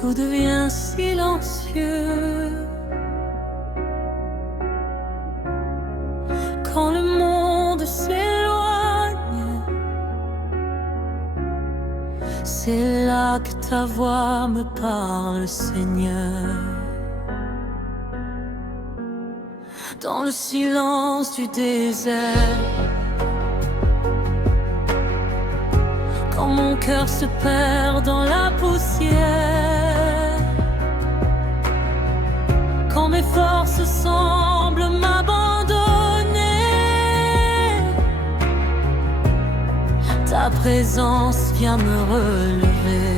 tout devient silencieux. Quand le monde s'éloigne, c'est là que ta voix me parle, Seigneur. Dans le silence du désert, quand mon cœur se perd dans la poussière, quand mes forces semblent m'abandonner, ta présence vient me relever.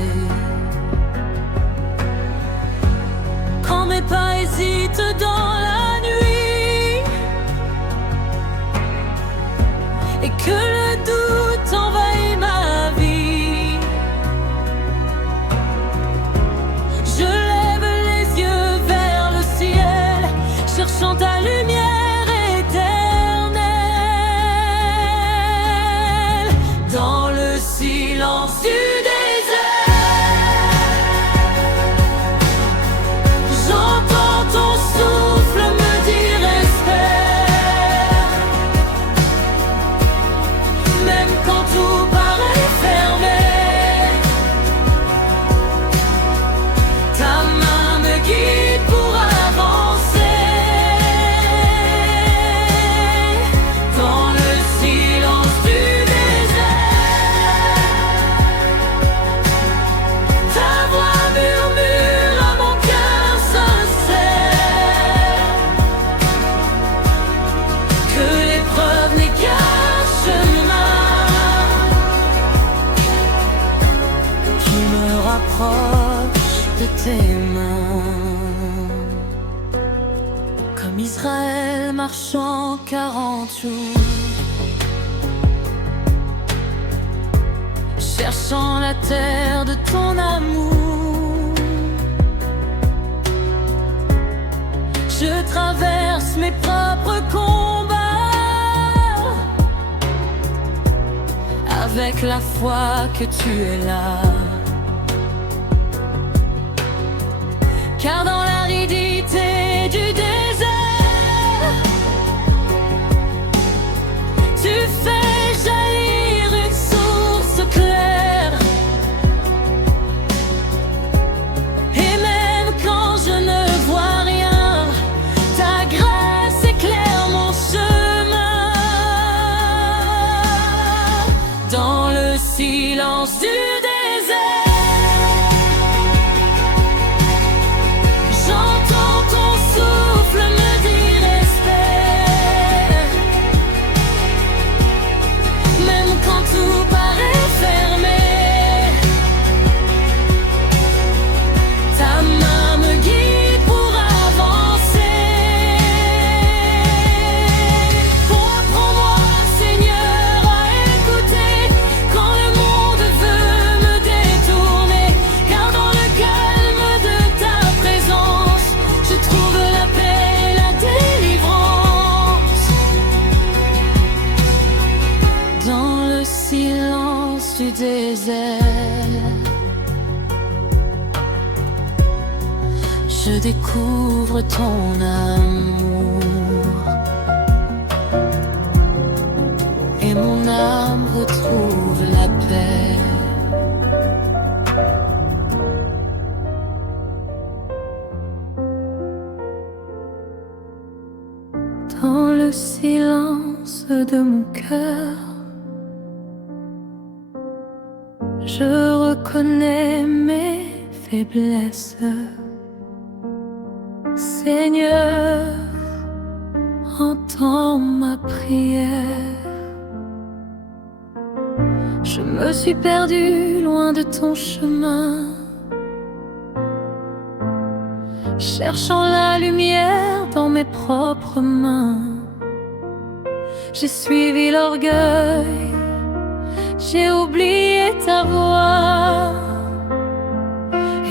Quand mes pas hésitent dans la nuit et que le doute envahit ma vie, je lève les yeux vers le ciel, cherchant ta lumière éternelle. Dans le silence du désert, j'entends ton souffle me dire espère. Même quand tout paraît fermé, ta main me guide pour avancer. Dans le silence du désert, ta voix murmure à mon cœur sincère que l'épreuve n'est qu'un chemin qui me rapproche de tes mains. Comme Israël marchant 40 jours, cherchant la terre de ton amour, je traverse mes propres combats avec la foi que tu es là. Car dans l'aridité du désert, tu fais jaillir une source claire. Et même quand je ne vois rien, ta grâce éclaire mon chemin. Dans le silence du désert, j'entends ton souffle me dire espère. Même quand tout paraît fermé, ta main me guide pour avancer. Apprends-moi, Seigneur, à écouter quand le monde veut me détourner. Car dans le calme de ta présence, je trouve la paix et la délivrance. Dans le silence du désert, je découvre ton amour et mon âme retrouve la paix. Dans le silence de mon cœur, je reconnais mes faiblesses. Seigneur, entends ma prière. Je me suis perdue loin de ton chemin, cherchant la lumière dans mes propres mains. J'ai suivi l'orgueil, j'ai oublié ta voix,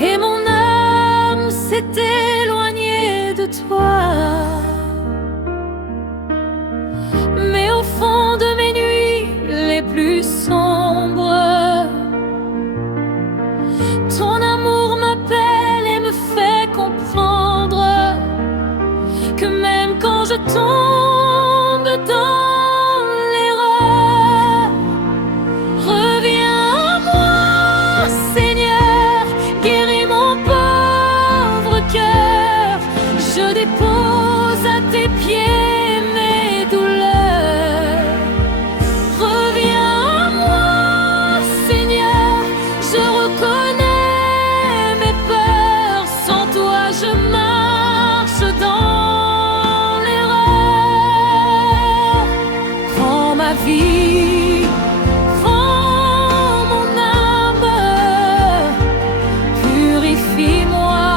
et mon âme s'est éloignée de toi. Mais au fond de mes nuits les plus sombres, ton amour m'appelle vie. Prends mon âme, purifie-moi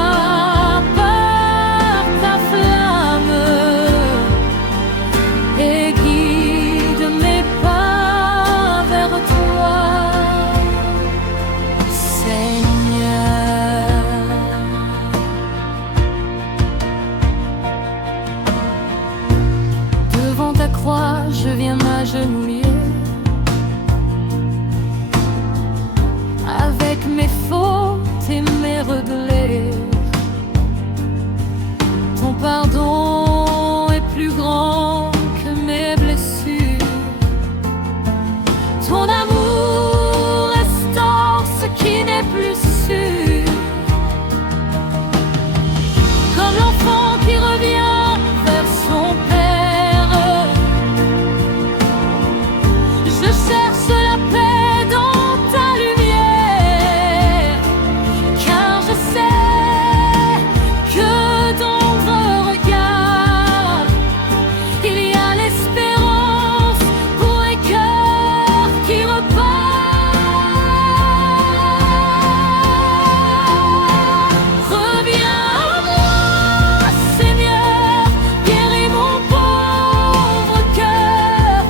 par ta flamme et guide mes pas vers toi, Seigneur. Devant ta croix, je viens m'agenouiller avec mes fautes et mes regrets. Ton pardon est plus grand que mes blessures. Ton amour restaure ce qui n'est plus sûr. Comme l'enfant qui revient vers son père, je cherche la paix dans ta lumière, car je sais que dans vos regards il y a l'espérance pour un cœur qui repart. Reviens à moi, Seigneur, guéris mon pauvre cœur.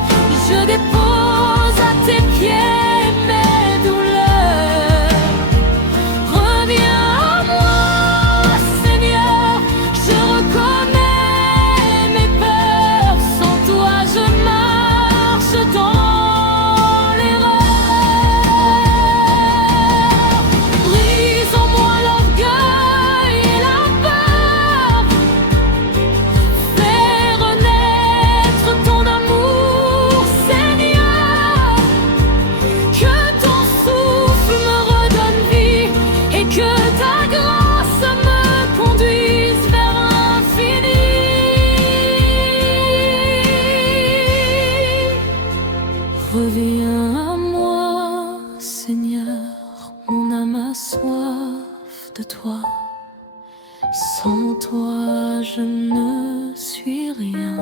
Je dépose à tes pieds mes douleurs. Reviens à moi, Seigneur, je reconnais mes peurs. Sans toi je marche dans l'erreur. Brise en moi l'orgueil et la peur. Fais renaître ton amour, Seigneur. Que ton souffle me redonne vie et que ta grâce me conduise vers l'infini. Reviens à moi, Seigneur, mon âme a soif de toi. Sans toi, je ne suis rien.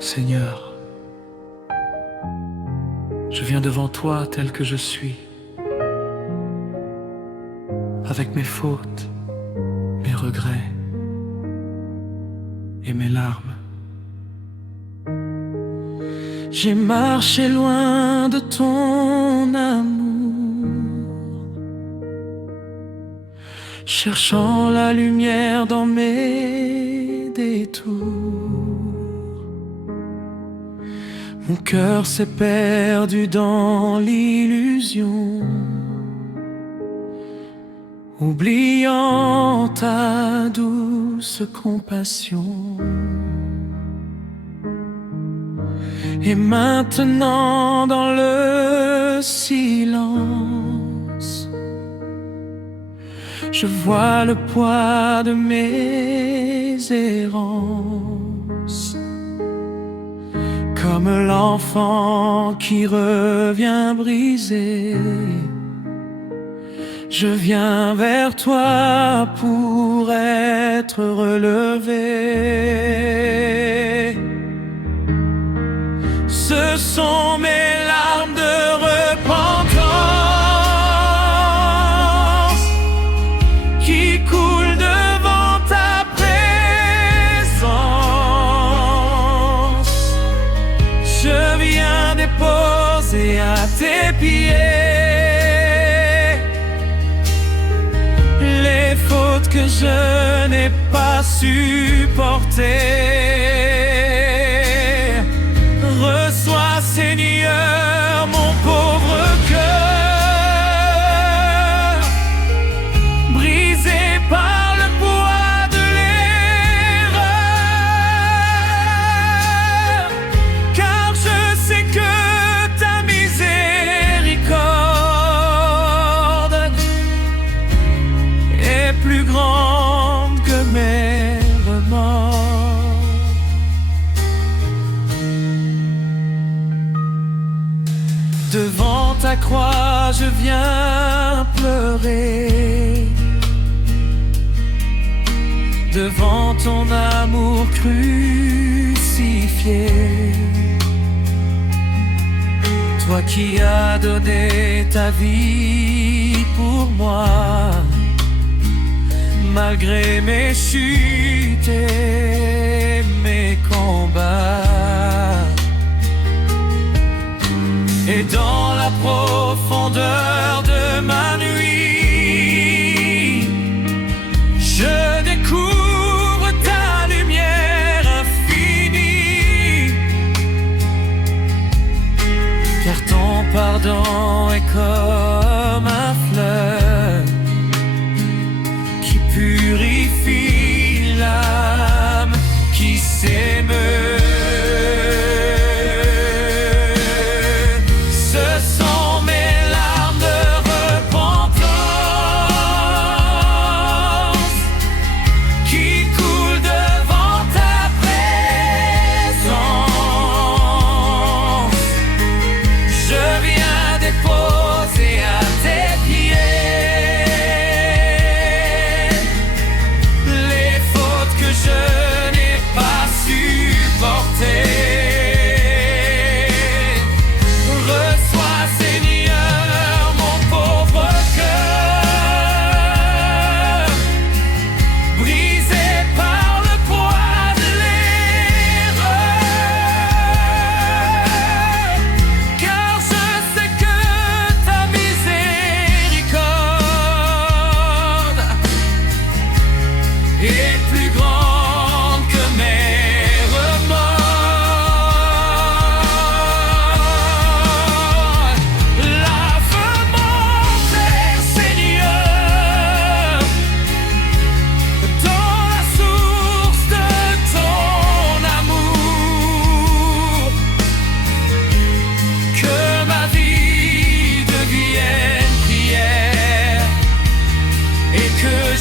Seigneur, je viens devant toi tel que je suis, avec mes fautes, mes regrets et mes larmes. J'ai marché loin de ton amour, cherchant la lumière dans mes détours. Mon cœur s'est perdu dans l'illusion, oubliant ta douce compassion. Et maintenant dans le silence, je vois le poids de mes errances. Comme l'enfant qui revient brisé, je viens vers toi pour être relevé. Ce sont mes larmes de repentance qui coulent devant ta présence. Je viens déposer à tes pieds les fautes que je n'ai pas supportées. Reçois, Seigneur, mon pauvre cœur, brisé par le poids de l'erreur, car je sais que ta miséricorde est plus grande que mes remords. Devant ta croix, je viens pleurer. Devant ton amour crucifié. Toi qui as donné ta vie pour moi, malgré mes chutes et mes combats. Et dans la profondeur de ma nuit, je découvre ta lumière infinie. Car ton pardon est comme un fleuve qui purifie l'âme qui s'émeut.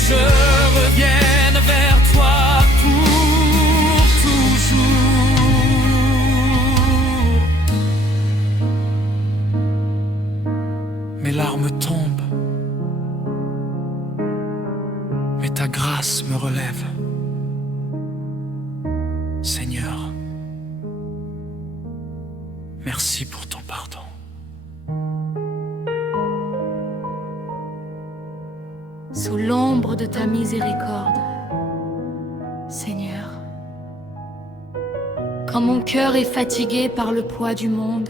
Je revienne vers toi pour toujours. Mes larmes tombent, mais ta grâce me relève. Seigneur, merci pour ton pardon. Sous l'ombre de ta miséricorde, Seigneur. Quand mon cœur est fatigué par le poids du monde,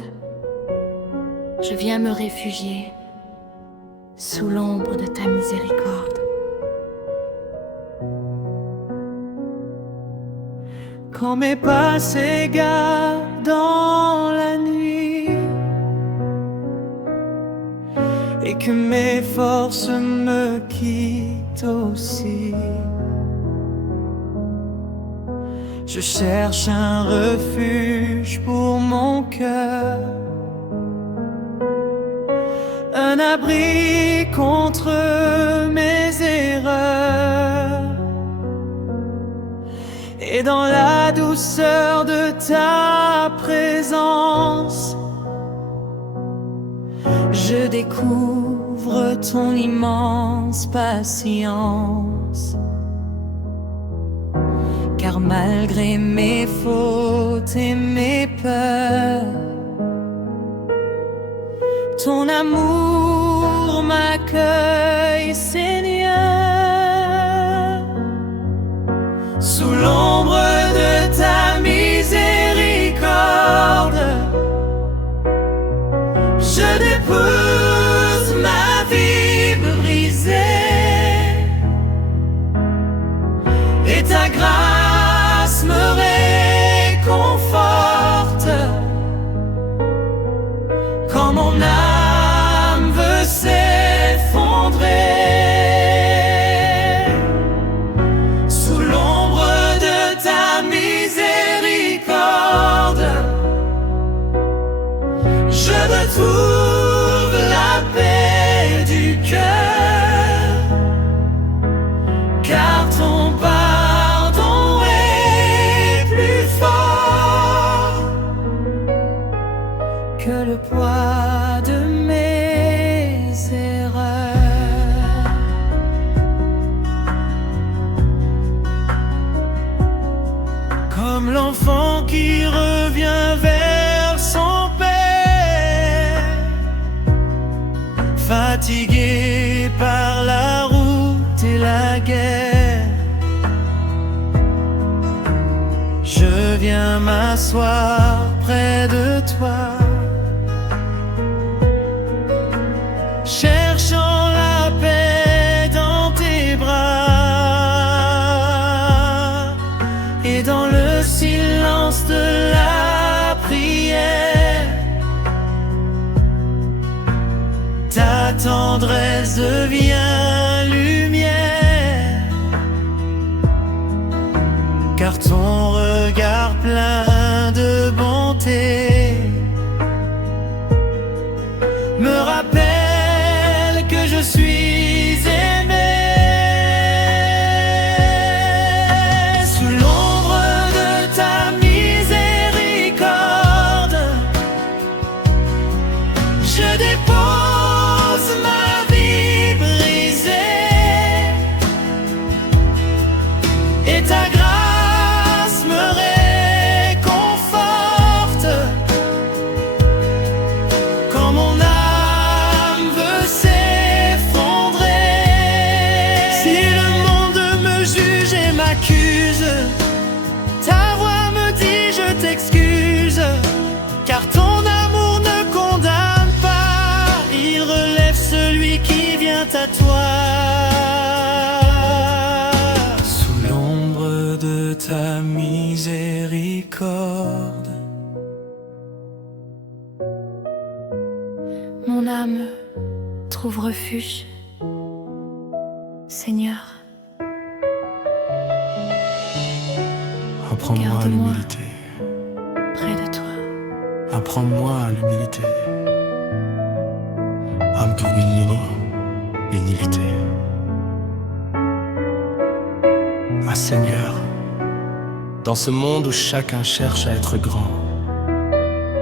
je viens me réfugier sous l'ombre de ta miséricorde. Quand mes pas s'égarent dans la nuit et que mes forces me quittent aussi, je cherche un refuge pour mon cœur, un abri contre mes erreurs. Et dans la douceur de ta présence, je découvre ton immense patience. Car malgré mes fautes et mes peurs, ton amour m'accueille, Seigneur. Sous l'ombre de ta miséricorde, je dépose ma vie brisée, et ta grâce me réconforte quand mon âme veut s'effondrer. que le poids de mes erreurs. Comme l'enfant qui revient vers son père, fatigué par la route et la guerre, je viens m'asseoir près de toi, cherchant la paix dans tes bras, et dans le silence de la prière, ta tendresse devient lumière, car ton regard plein de bonté me rappelle que je suis aimé. Sous l'ombre de ta miséricorde, je dépose ma vie brisée, et ta grâce me réconforte quand mon âme veut s'effondrer. Si le monde me juge et m'accuse, ta voix me dit je t'excuse, car ton amour ne condamne pas, il relève celui qui vient à toi. Sous l'ombre de ta miséricorde, Mon âme trouve refuge, Seigneur. Apprends-moi Garde-moi. l'humilité. Près de toi, Apprends-moi l'humilité. Ampugnini, l'humilité. Ah Seigneur, dans ce monde où chacun cherche à être grand,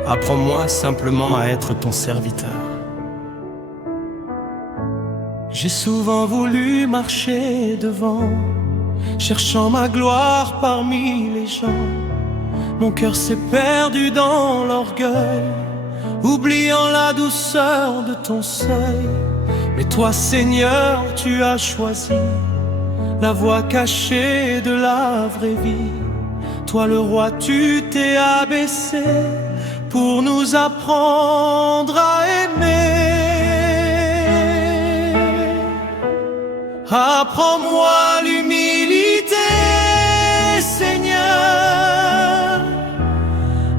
apprends-moi simplement à être ton serviteur. J'ai souvent voulu marcher devant, cherchant ma gloire parmi les gens. Mon cœur s'est perdu dans l'orgueil, oubliant la douceur de ton seuil. Mais toi, Seigneur, tu as choisi la voie cachée de la vraie vie. Toi, le roi, tu t'es abaissé pour nous apprendre à aimer. Apprends-moi l'humilité, Seigneur,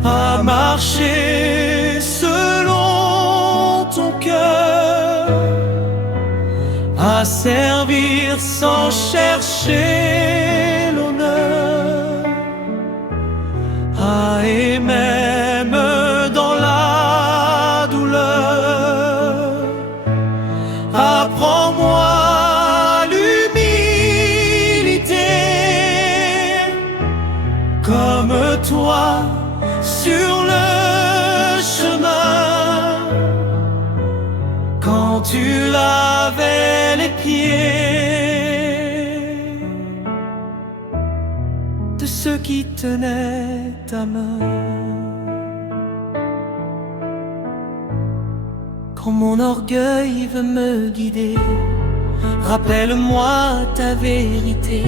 à marcher selon ton cœur, à servir sans chercher l'honneur, à aimer même dans la douleur. Apprends-moi comme toi sur le chemin, quand tu lavais les pieds de ceux qui tenaient ta main. Quand mon orgueil veut me guider, rappelle-moi ta vérité,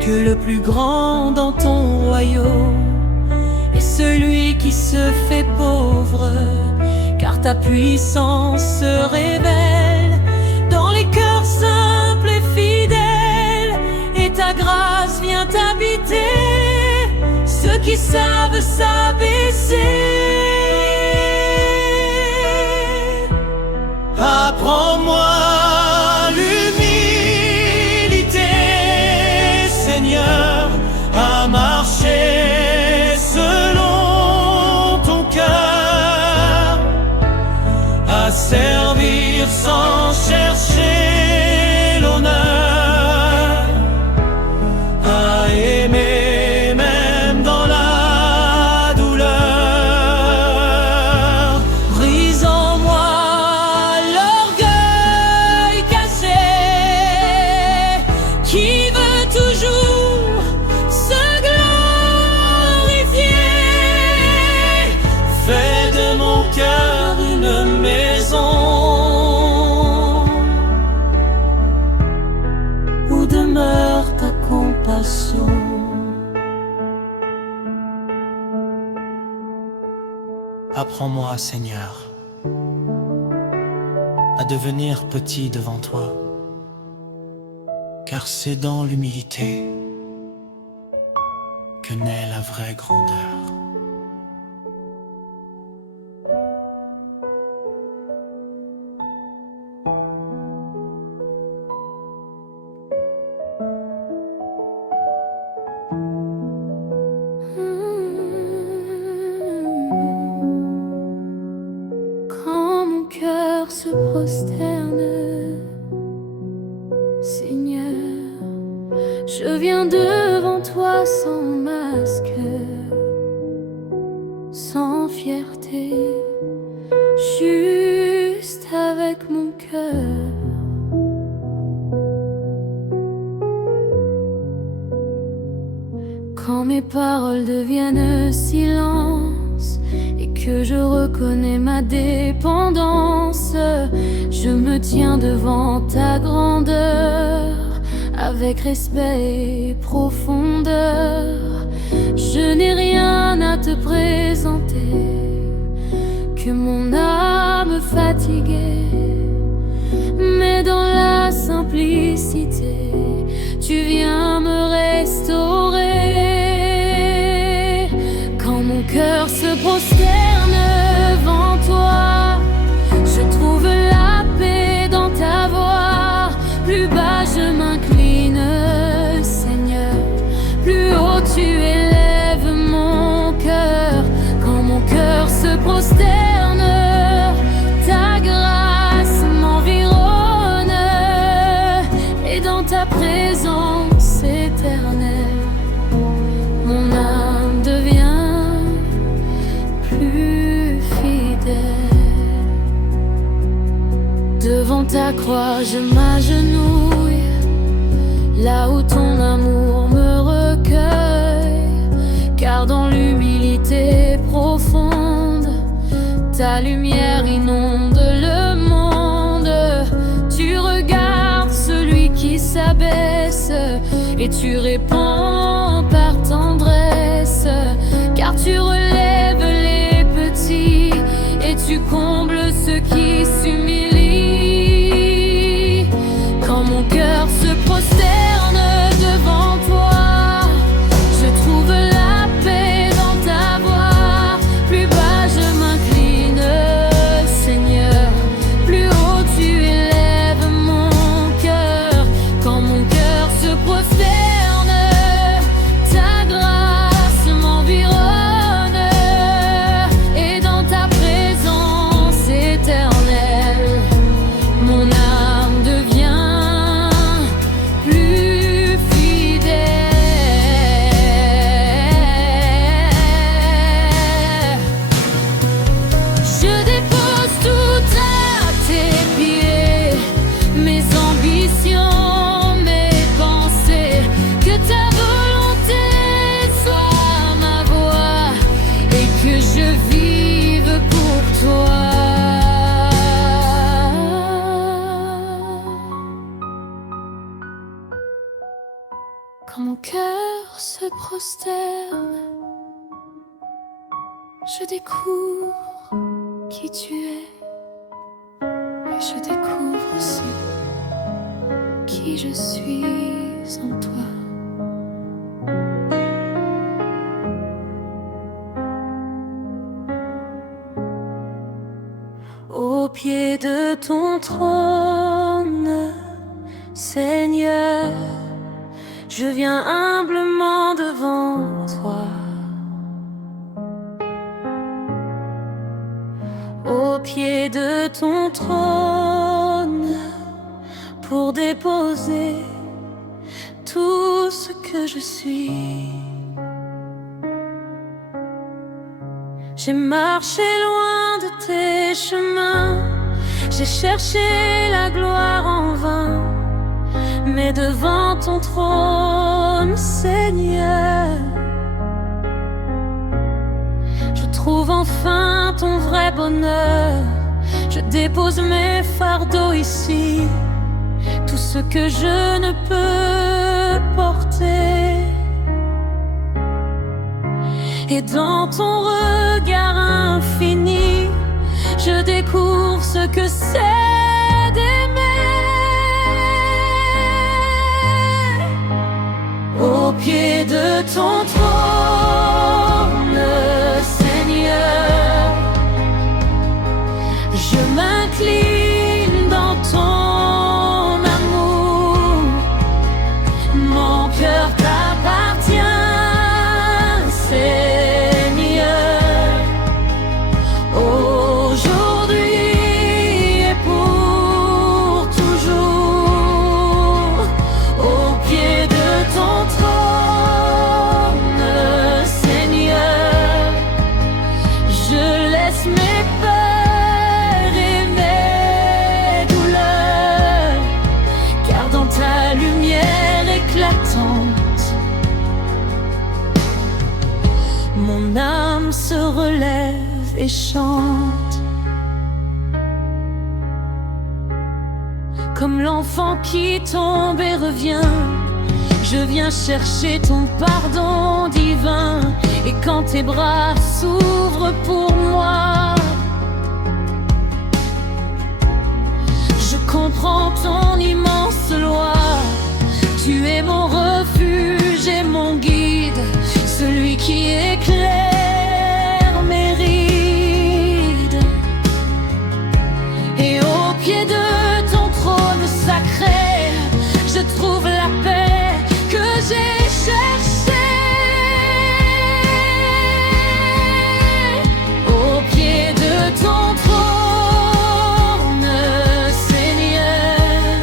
que le plus grand dans ton royaume est celui qui se fait pauvre, car ta puissance se révèle dans les cœurs simples et fidèles, et ta grâce vient habiter ceux qui savent s'abaisser. Apprends-moi à marcher selon ton cœur, à servir sans chercher l'honneur, à aimer même dans la douleur. Apprends-moi, Seigneur, à devenir petit devant toi, car c'est dans l'humilité que naît la vraie grandeur. Quand mon cœur se prosterne, Seigneur, je viens devant toi sans masque, sans fierté, juste avec mon cœur. Quand mes paroles deviennent silence et que je reconnais ma dépendance, je me tiens devant ta grandeur avec respect et profondeur. Je n'ai rien à te présenter que mon âme fatiguée, mais dans la simplicité, tu viens me restaurer. Quand mon cœur se prosterne devant toi, je trouve la paix dans ta voix. Plus bas je m'incline, Seigneur, plus haut tu élèves mon cœur. Quand mon cœur se prosterne, ta grâce m'environne, et dans ta présence éternelle, mon âme devient plus fidèle. Devant ta croix je m'agenouille, là où ton amour me recueille, car dans l'humilité profonde, ta lumière inonde le monde. Tu regardes celui qui s'abaisse et tu réponds par tendresse, car tu relèves les petits et tu combles ceux qui s'humilient. Quand mon cœur se prosterne devant toi, je trouve la paix dans ta voix. Plus bas je m'incline, Seigneur, plus haut tu élèves mon cœur. Quand mon cœur se prosterne, ta grâce m'environne, et dans ta présence éternelle, mon âme devient plus fidèle. Je dépose tout à tes pieds, mes ambitions, mes pensées, que ta volonté soit ma voix et que je vive pour toi. Quand mon cœur se prosterne, je découvre qui tu es, et je découvre aussi qui je suis en toi. Au pied de ton trône, Seigneur, je viens humblement devant toi. Au pied de ton trône, pour déposer tout ce que je suis. J'ai marché loin de tes chemins, j'ai cherché la gloire en vain, mais devant ton trône, Seigneur, je trouve enfin ton vrai bonheur. Je dépose mes fardeaux ici, tout ce que je ne peux porter. Et dans ton regard infini, ce que c'est d'aimer. Au pied de ton trône, Seigneur, je m'incline dans ton amour. Mon cœur t'appartient, Seigneur, aujourd'hui et pour toujours. Au pied de ton trône, Seigneur, je laisse mes peurs et mes douleurs, car dans ta lumière éclatante, mon âme se relève et chante. Comme l'enfant qui tombe et revient, je viens chercher ton pardon divin. Et quand tes bras s'ouvrent pour moi, je comprends ton immense loi. Tu es mon refuge et mon guide, celui qui éclaire mes rides. Et au pied de ton trône sacré, je trouve la paix que j'ai cherchée. Au pied de ton trône, Seigneur,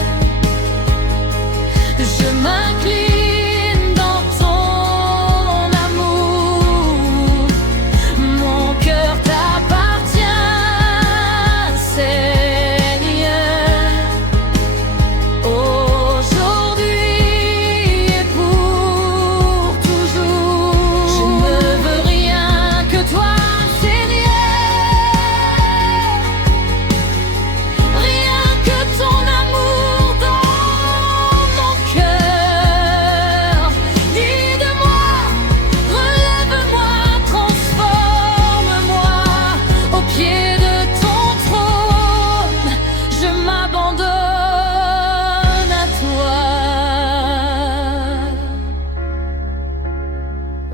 je m'incline dans ton amour. Mon cœur t'appartient, Seigneur, aujourd'hui et pour toujours. Je ne veux rien que toi, Seigneur, rien que ton amour dans mon cœur. Guide-moi, relève-moi, transforme-moi. Au pied de ton trône, je m'abandonne à toi.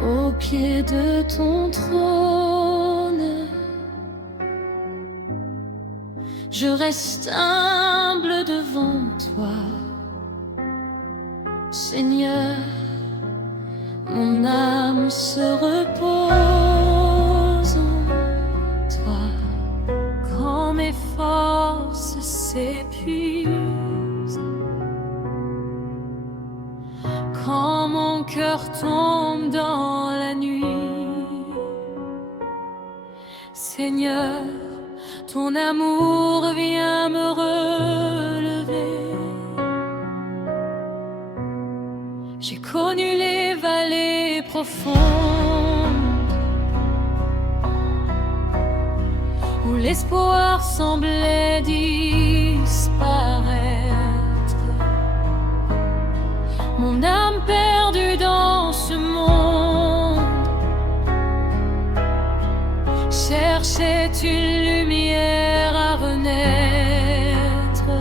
Au pied de ton trône, je reste humble devant toi, Seigneur. Mon âme se repose en toi. Quand mes forces s'épuisent, quand mon cœur tombe dans la nuit, Seigneur, ton amour vient me relever. J'ai connu les vallées profondes où l'espoir semblait disparaître. Mon âme perdue dans ce monde cherchait une lumière à renaître.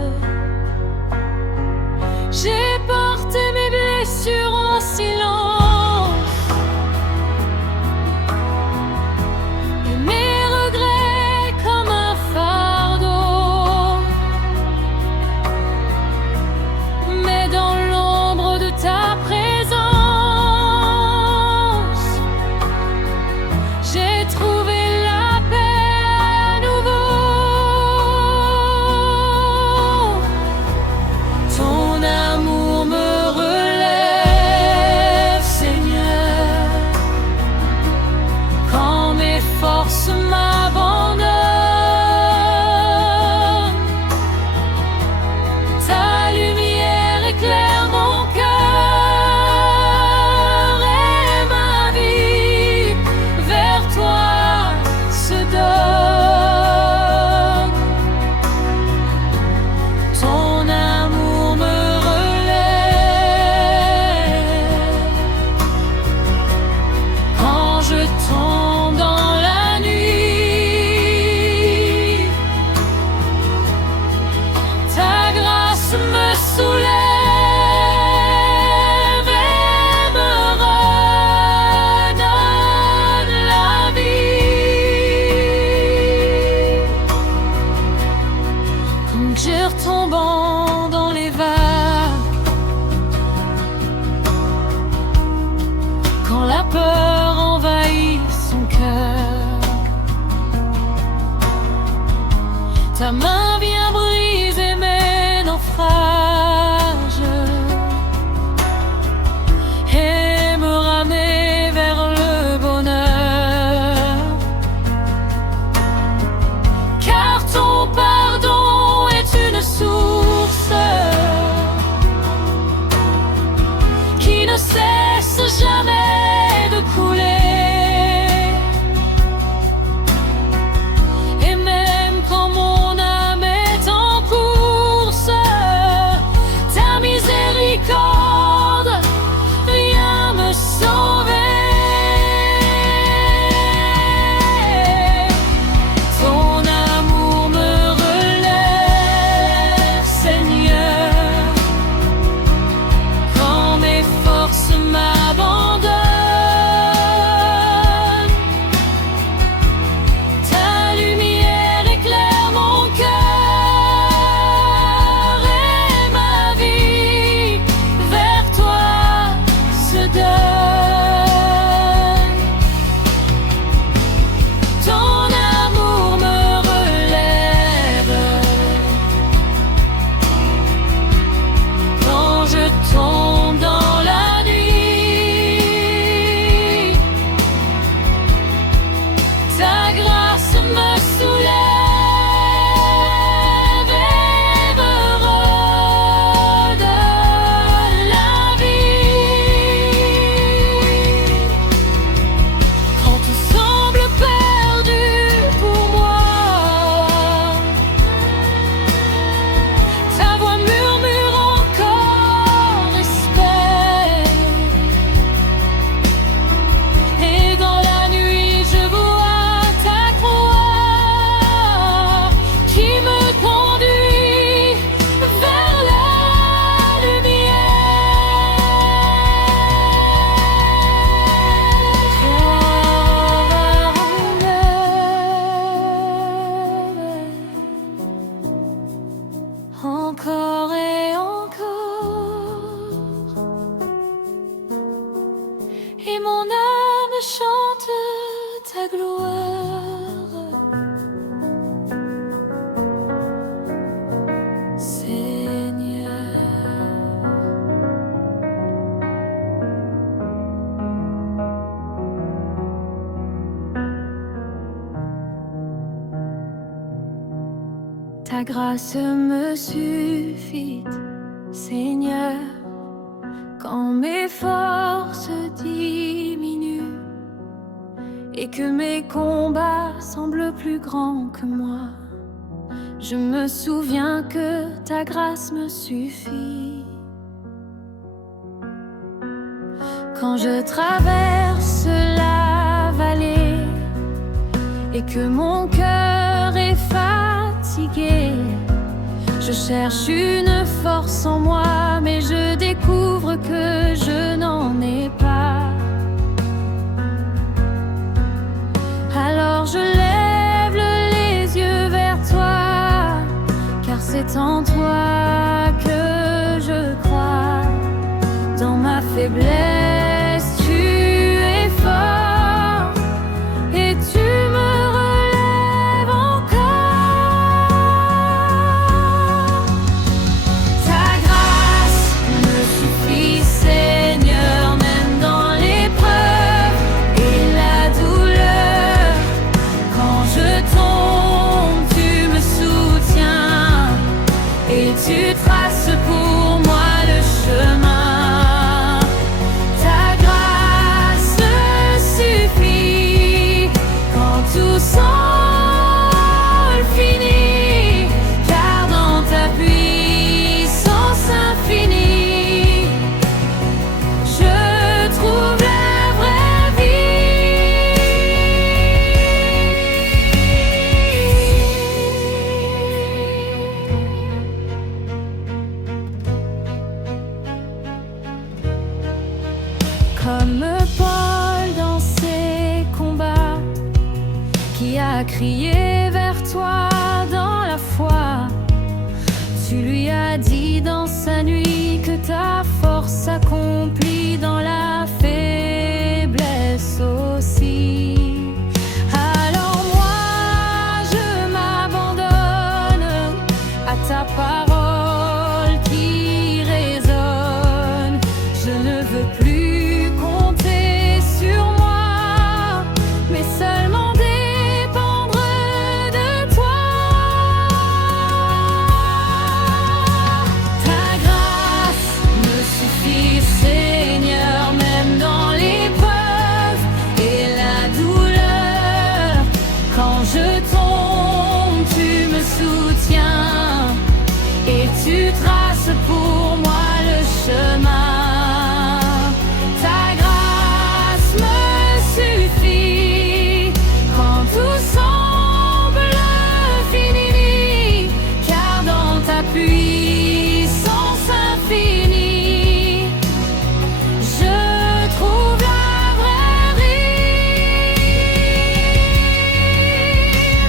J'ai porté mes blessures en silence et mes regrets comme un fardeau. Mais dans l'ombre de ta présence, j'ai trouvé la paix à nouveau. Ta main vient briser mes naufrages et me ramener vers le bonheur. Car ton pardon est une source qui ne cesse jamais de couler. Encore et encore, et mon âme chante ta gloire, Seigneur. Ta grâce me suffit, Seigneur, quand mes forces diminuent et que mes combats semblent plus grands que moi. Je me souviens que ta grâce me suffit. Quand je traverse la vallée et que mon cœur est fatigué, je cherche une force en moi, mais je découvre que je n'en ai pas. Alors je lève les yeux vers toi, car c'est en toi que je crois. Dans ma faiblesse, tu es fort et tu me relèves encore. Ta grâce me suffit, Seigneur, même dans l'épreuve et la douleur. Quand je tombe, tu me soutiens et tu traces pour moi le chemin. Tout semble fini, car dans ta puissance infinie, je trouve la vraie vie. Comme Paul dans ses combats, qui a crié vers toi dans la foi, tu lui as dit dans sa nuit que ta force s'accomplit dans la faiblesse aussi. Alors moi je m'abandonne Je tombe, tu me soutiens et tu traces pour moi le chemin. Ta grâce me suffit quand tout semble fini, car dans ta puissance infinie, je trouve la vraie vie.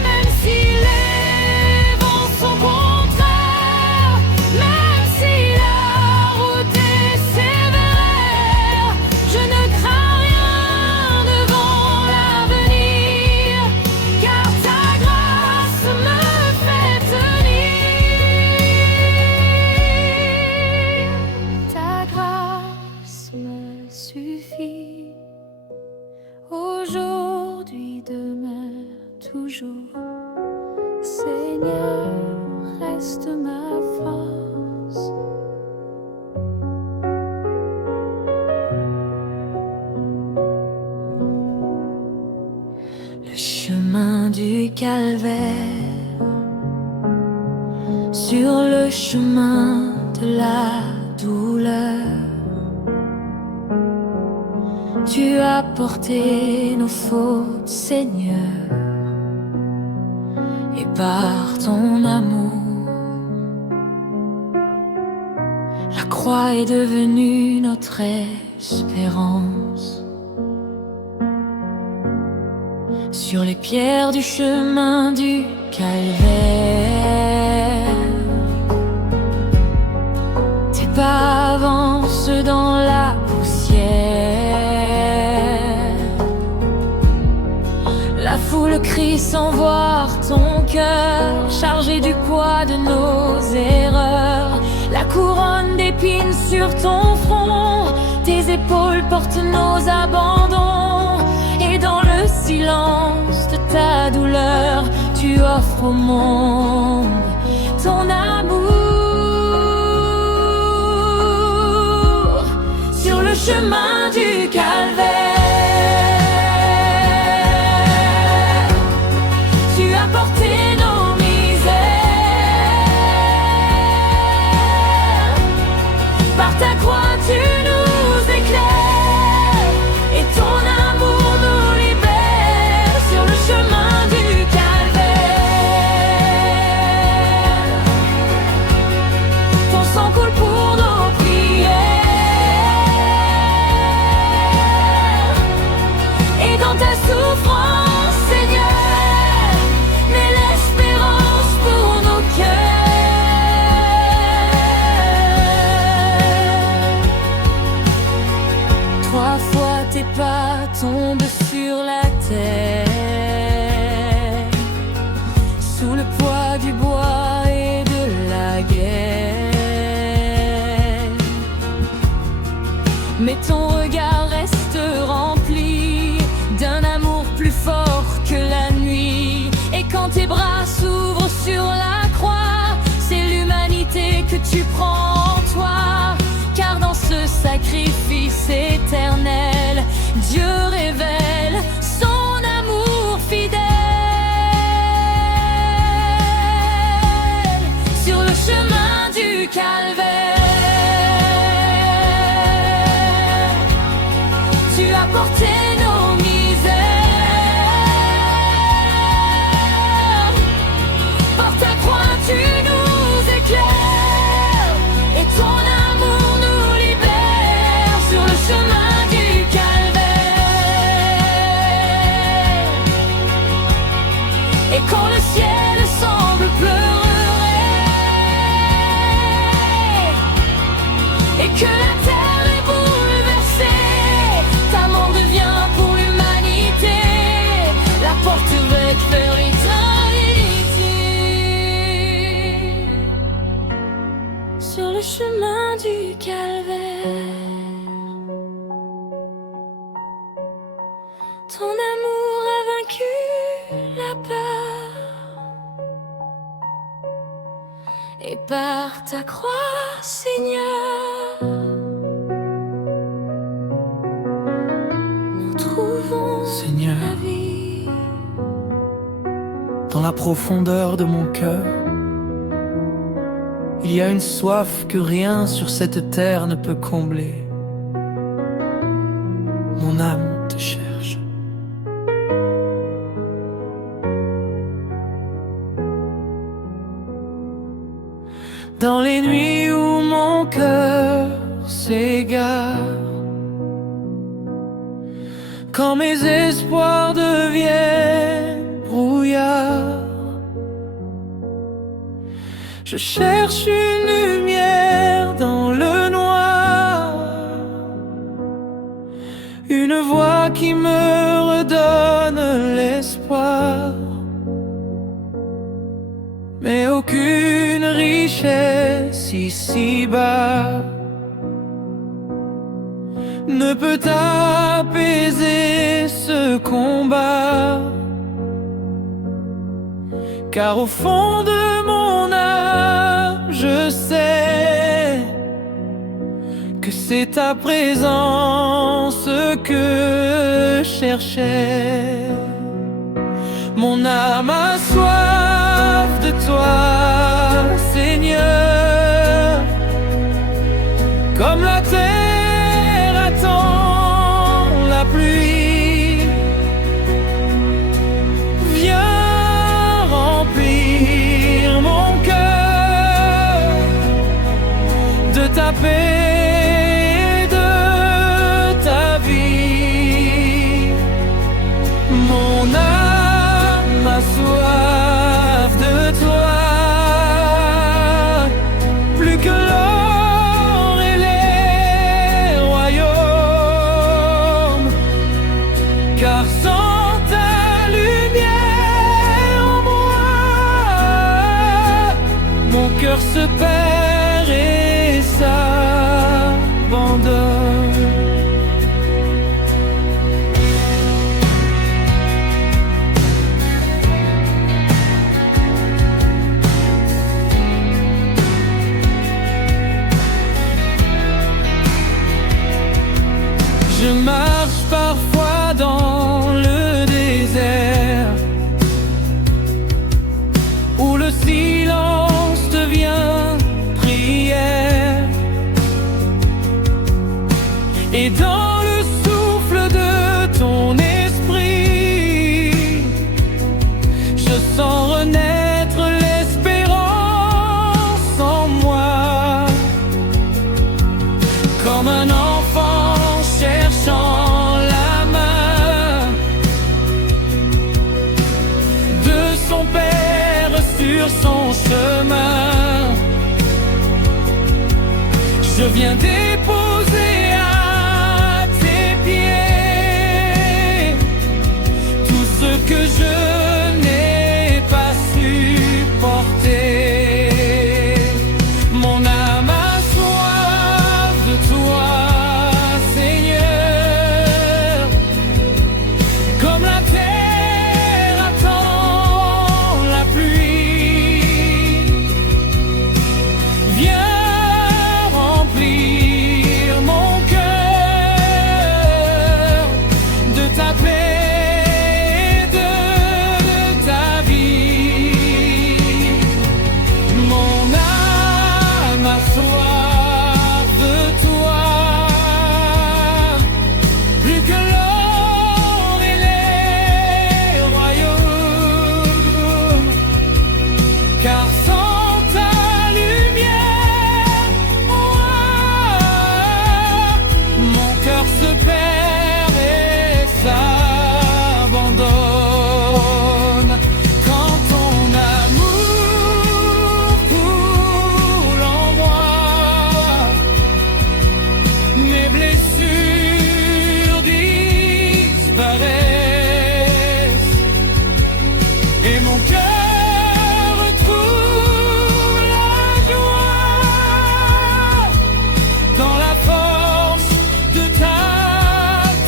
Même si les vents sont contraires, même si la route est sévère, je ne crains rien devant l'avenir, car ta grâce me fait tenir. Ta grâce me suffit aujourd'hui, demain, toujours. Seigneur, reste ma force. Le chemin du calvaire, sur le chemin de la douleur, tu as porté nos fautes, Seigneur, et par ton amour, la croix est devenue notre espérance. Sur les pierres du chemin du calvaire, tes pas avancent dans la poussière. La foule crie sans voir ton cœur, chargé du poids de nos erreurs. La couronne d'épines sur ton front, tes épaules portent nos abandons. Et dans le silence de ta douleur, tu offres au monde ton amour. Sur le chemin du calvaire, tu as porté nos misères. Par ta croix, tu nous éclaires et ton amour nous libère. Sur le chemin du calvaire, ton sang coule pour nos prières. Et dans ta souffrance, Seigneur, naît l'espérance pour nos cœurs. 3 fois tes pas tombent sur la terre, sous le poids du bois et de la guerre. Mais ton regard reste rempli d'un amour plus fort que la nuit. Et quand tes bras s'ouvrent sur la croix, c'est l'humanité que tu prends en toi. Car dans ce sacrifice éternel, Dieu révèle son amour fidèle. Sur le chemin du calvaire, tu as porté nos misères. Par ta croix, tu nous éclaires et ton amour nous libère. Sur le chemin du calvaire, et quand le ciel semble pleurer et que la terre est bouleversée, ta mort devient pour l'humanité la porte ouverte vers l'éternité. Sur le chemin du calvaire, ton amour a vaincu la peur. Et par ta croix, Seigneur, nous trouvons Seigneur, la vie. Dans la profondeur de mon cœur, il y a une soif que rien sur cette terre ne peut combler. Mon âme te cherche. Dans les nuits où mon cœur s'égare, quand mes espoirs deviennent brouillards, je cherche une lumière dans le noir, une voix qui me redonne l'espoir. Mais aucune richesse ici-bas ne peut apaiser ce combat. Car au fond de mon âme, je sais que c'est ta présence que je cherchais. Mon âme a soif de toi, Seigneur, comme la terre attend la pluie. Viens remplir mon cœur de ta paix et de ta vie. Mon âme a soif de toi, plus que l'or et les royaumes. Car sans ta lumière en moi, mon cœur se perd et s'abandonne. Je marche parfois dans le désert, où le silence devient prière. Et dans le souffle de ton esprit, je sens renaître l'espérance en moi. Comme un enfant cherchant la main de son père sur son chemin, je viens déposer à tes pieds tout ce que je n'ai pas supporté. Mon âme a soif de toi, Seigneur, comme la terre attend la pluie. Viens remplir mon cœur de ta paix et de ta vie. Mon âme a soif de toi, plus que l'or et les royaumes. Car sans ta lumière, mon cœur se perd et s'abandonne. Quand ton amour coule en moi, mes blessures disparaissent et mon cœur retrouve la joie dans la force de ta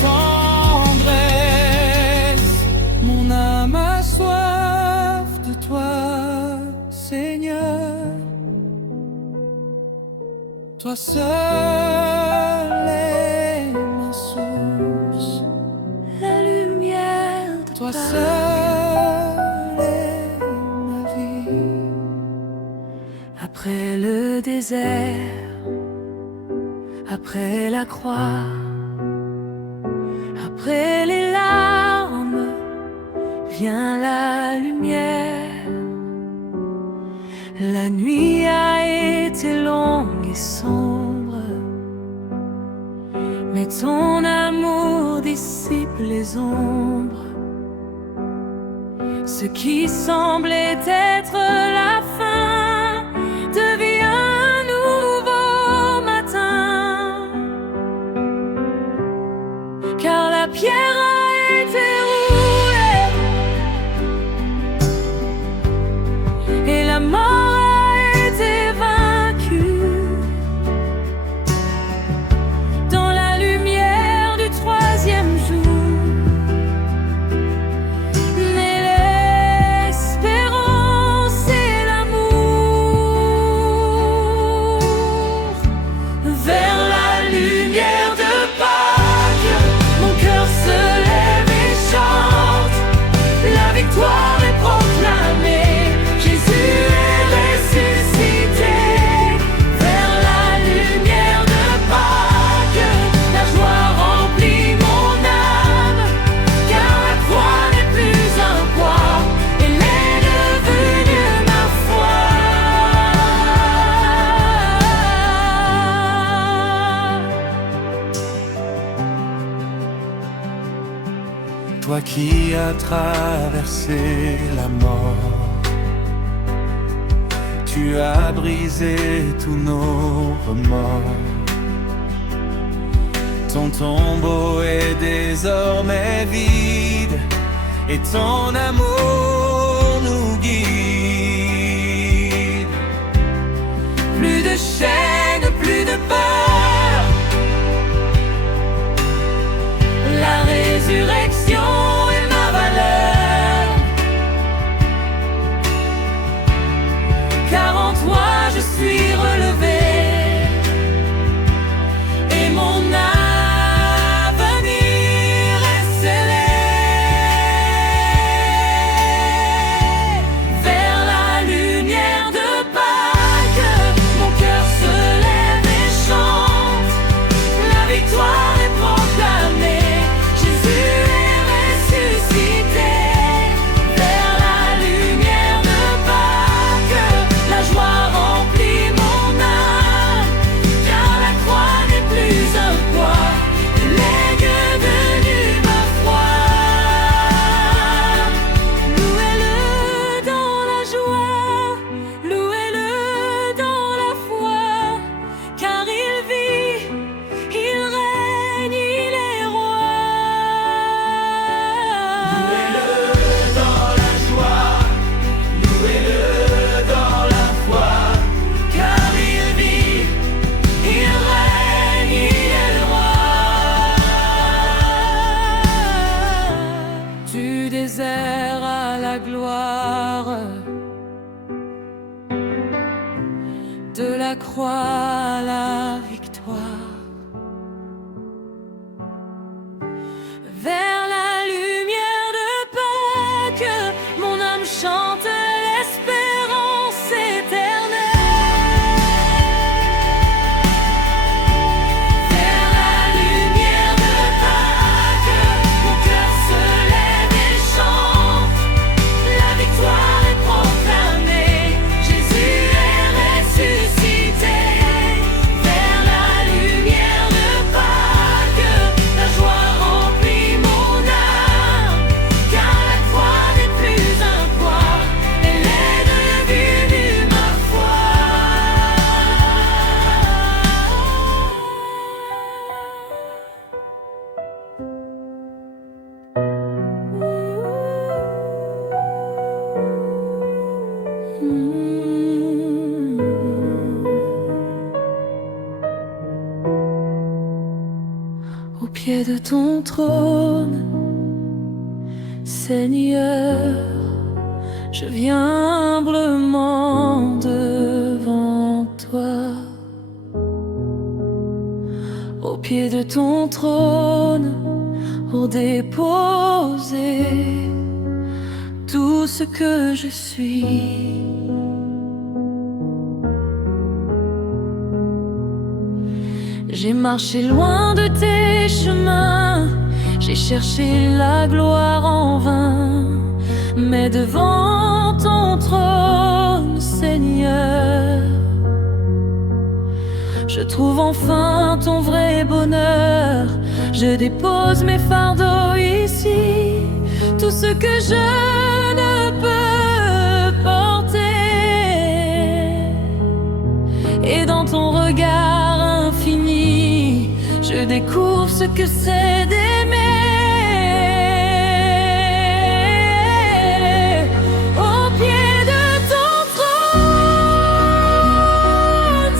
tendresse. Mon âme a soif de toi, Seigneur. Toi seul est ma source, La lumière de toi ta seul est le désert, après la croix, après les larmes, vient la lumière. La nuit a été longue et sombre, mais ton amour dissipe les ombres. Ce qui semblait être la fin devient un nouveau matin, car la pierre a été roulée et la mort a été vaincue. Dans la lumière du troisième jour, toi qui as traversé la mort, tu as brisé tous nos remords. Ton tombeau est désormais vide et ton amour nous guide. Plus de chaînes, plus de peur, la résurrection est ma valeur, car en toi je suis relevé et mon avenir est scellé. Vers la lumière de Pâques, mon cœur se lève et chante, la victoire est proclamée. À la gloire, de la croix à la victoire, vers la lumière de Pâques, mon âme chante l'espérance éternelle. Vers la lumière de Pâques, mon cœur se lève et chante, la victoire est proclamée, Jésus est ressuscité. Vers la lumière de Pâques, la joie remplit mon âme, car la croix n'est plus un poids, elle est devenue ma foi. Au pied de ton trône, Seigneur, je viens humblement devant toi. Au pied de ton trône, pour déposer tout ce que je suis. J'ai marché loin de tes chemins, j'ai cherché la gloire en vain, mais devant ton trône, Seigneur, je trouve enfin ton vrai bonheur. Je dépose mes fardeaux ici, tout ce que je ne peux porter. Et dans ton regard infini, je découvre ce que c'est d'aimer. Au pied de ton trône,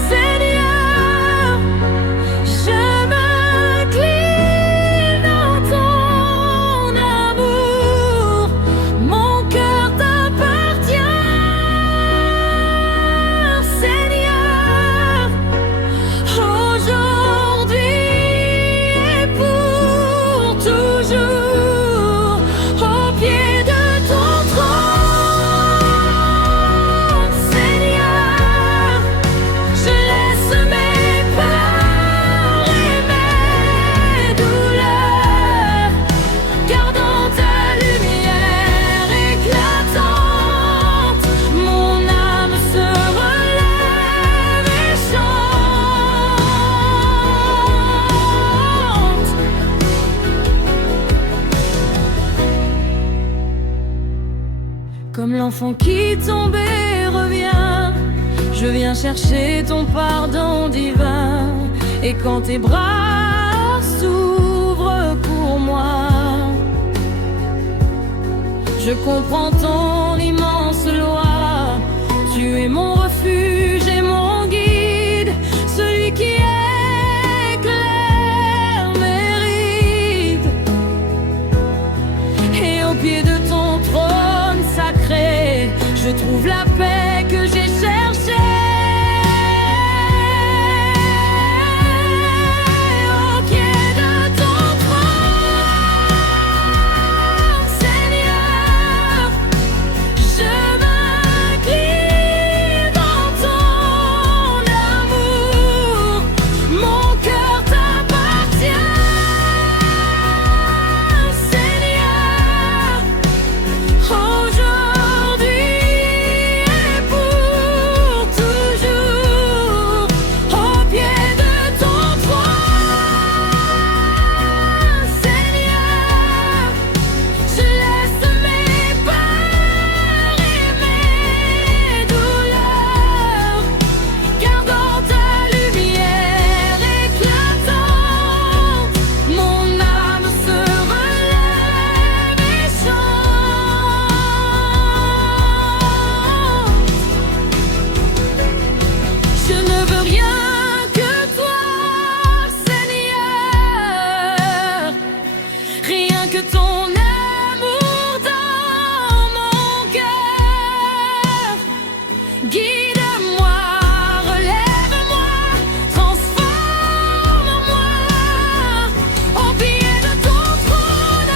Seigneur, je m'incline dans ton amour. Mon cœur t'appartient, Seigneur, aujourd'hui et pour toujours. Au pied de ton trône, Seigneur, je laisse mes peurs et mes douleurs, gardant ta lumière éclatante. Mon âme se relève et chante. Comme l'enfant qui tombe et revient, je viens chercher ton pardon divin. Et quand tes bras s'ouvrent pour moi, je comprends ton immense loi. Tu es mon refuge et mon guide, celui qui éclaire mes rides. Et au pied de ton trône sacré, je trouve la paix que j'ai cherchée. Au pied de ton trône, Seigneur, je m'incline dans ton amour. Mon cœur t'appartient, Seigneur, aujourd'hui et pour toujours. Au pied de ton trône, Seigneur, je laisse mes peurs et mes douleurs, gardant ta lumière éclatante. Mon âme se relève et chante. Je ne veux rien que toi, Seigneur, rien que ton amour dans mon cœur. Guide-moi, relève-moi, transforme-moi. Au pied de ton trône,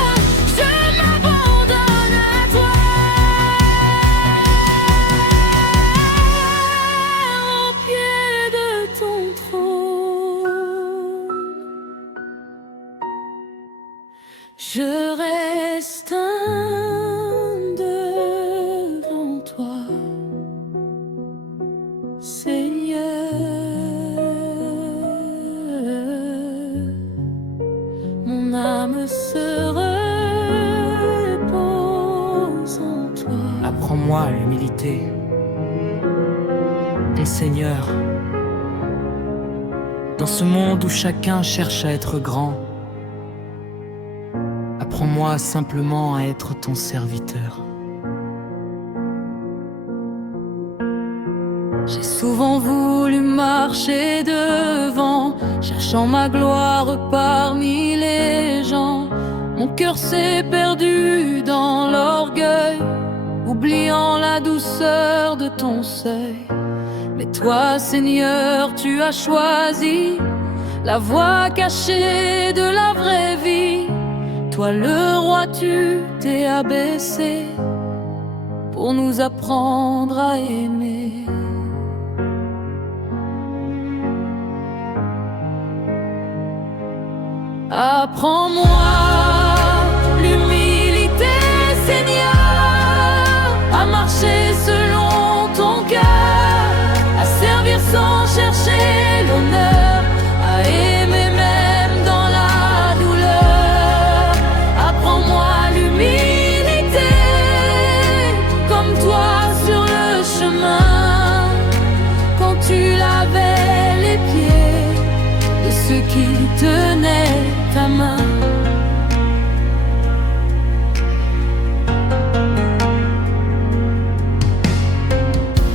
je m'abandonne à toi. Au pied de ton trône, je reste devant toi, Seigneur. Mon âme se repose en toi. Apprends-moi l'humilité, mon Seigneur. Dans ce monde où chacun cherche à être grand, apprends-moi simplement à être ton serviteur. J'ai souvent voulu marcher devant, cherchant ma gloire parmi les gens. Mon cœur s'est perdu dans l'orgueil, oubliant la douceur de ton seuil. Mais toi, Seigneur, tu as choisi la voie cachée de la vraie vie. Toi, le roi, tu t'es abaissé pour nous apprendre à aimer. Apprends-moi l'humilité, Seigneur, à marcher selon ton cœur, à servir sans chercher l'honneur, à aimer même dans la douleur. Apprends-moi l'humilité, comme toi sur le chemin, quand tu lavais les pieds de ceux qui tenaient ta main.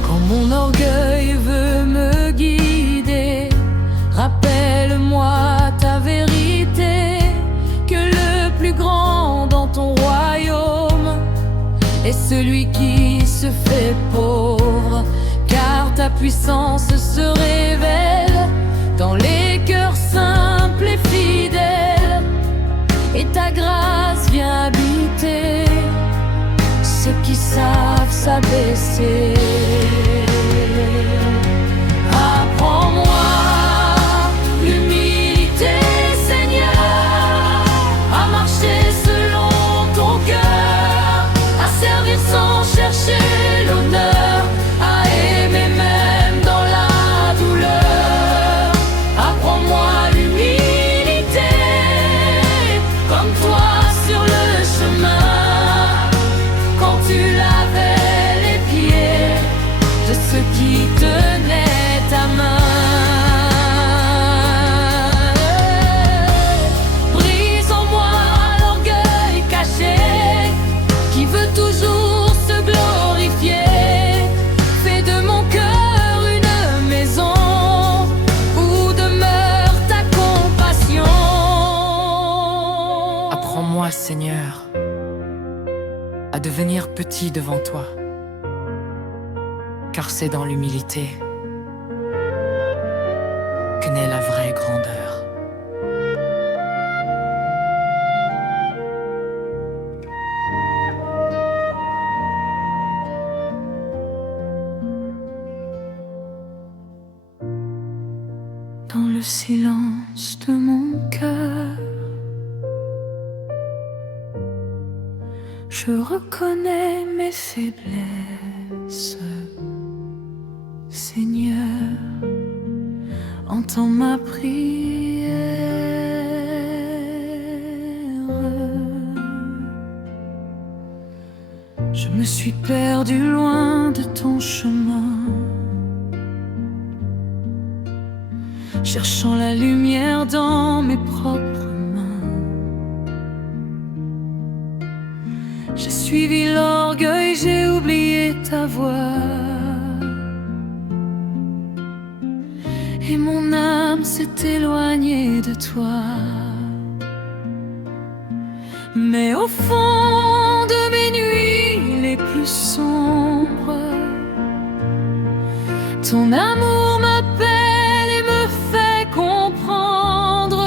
Quand mon orgueil veut me guider, rappelle-moi ta vérité, que le plus grand dans ton royaume est celui qui se fait pauvre, car ta puissance se révèle dans les cœurs simples et fidèles, et ta grâce vient habiter ceux qui savent s'abaisser. Apprends-moi l'humilité, Seigneur, à marcher selon ton cœur, à servir sans chercher l'honneur, à aimer même dans la douleur. Apprends-moi l'humilité, comme toi sur le chemin, quand tu lavais les pieds de ceux qui tenaient ta main. Brise en moi l'orgueil caché, qui veut toujours se glorifier. Fais de mon cœur une maison où demeure ta compassion. Apprends-moi, Seigneur, à devenir petit devant toi, car c'est dans l'humilité que naît la vraie grandeur. Dans le silence de mon cœur, je reconnais mes faiblesses. Seigneur, entends ma prière. Je me suis perdu loin de ton chemin, cherchant la lumière dans mes propres mains. J'ai suivi l'orgueil, j'ai oublié ta voix, et mon âme s'est éloignée de toi. Mais au fond de mes nuits les plus sombres, ton amour m'appelle et me fait comprendre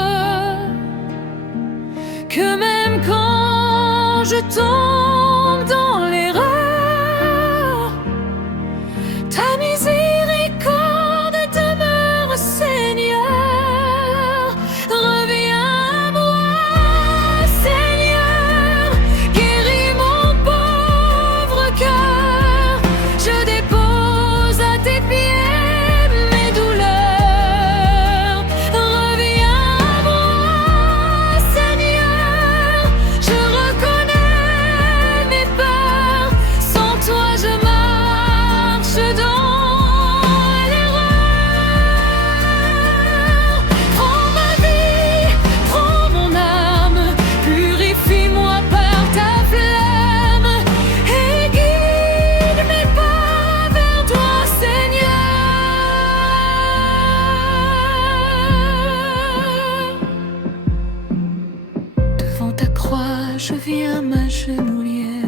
que même quand je tombe dans l'erreur, ta miséricorde demeure, Seigneur. Reviens à moi, Seigneur, guéris mon pauvre cœur. Je dépose à tes pieds mes douleurs. Reviens à moi, Seigneur, je reconnais mes peurs. Sans toi je marche dans l'erreur. Prends ma vie, prends mon âme, purifie-moi par ta flamme, et guide mes pas vers toi, Seigneur. Devant ta croix, je viens m'agenouiller,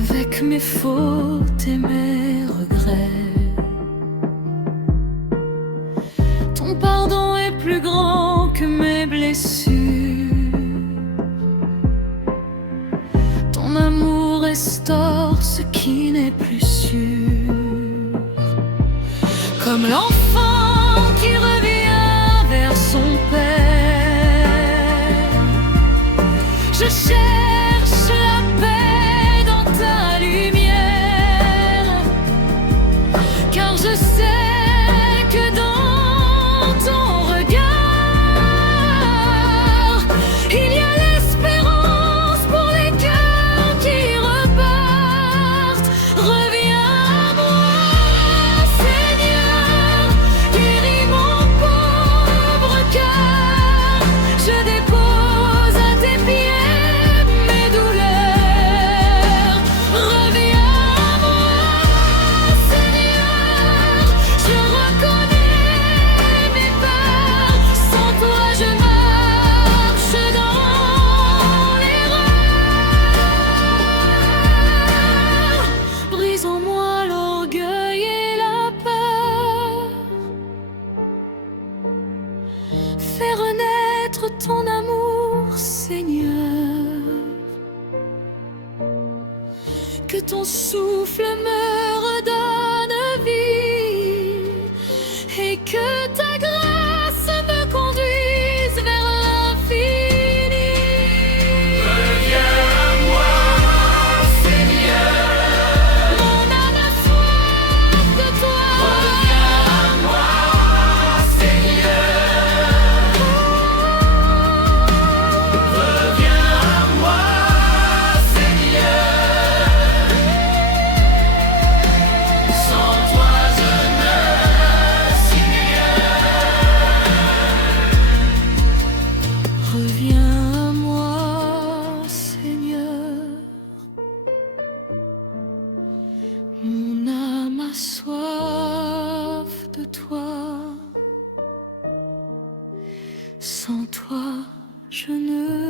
avec mes fautes et mes regrets. Ton pardon est plus grand que mes blessures. Ton amour restaure ce qui n'est plus sûr. Comme l'enfant qui que ton souffle me redonne vie et que ta grâce me conduise vers l'infini. Reviens à moi, Seigneur. Mon âme a soif de toi. Reviens à moi, Seigneur. Reviens à moi, Seigneur. Sans toi je ne suis rien. Reviens à moi, Seigneur. Mon âme a soif de toi. Sans toi, je ne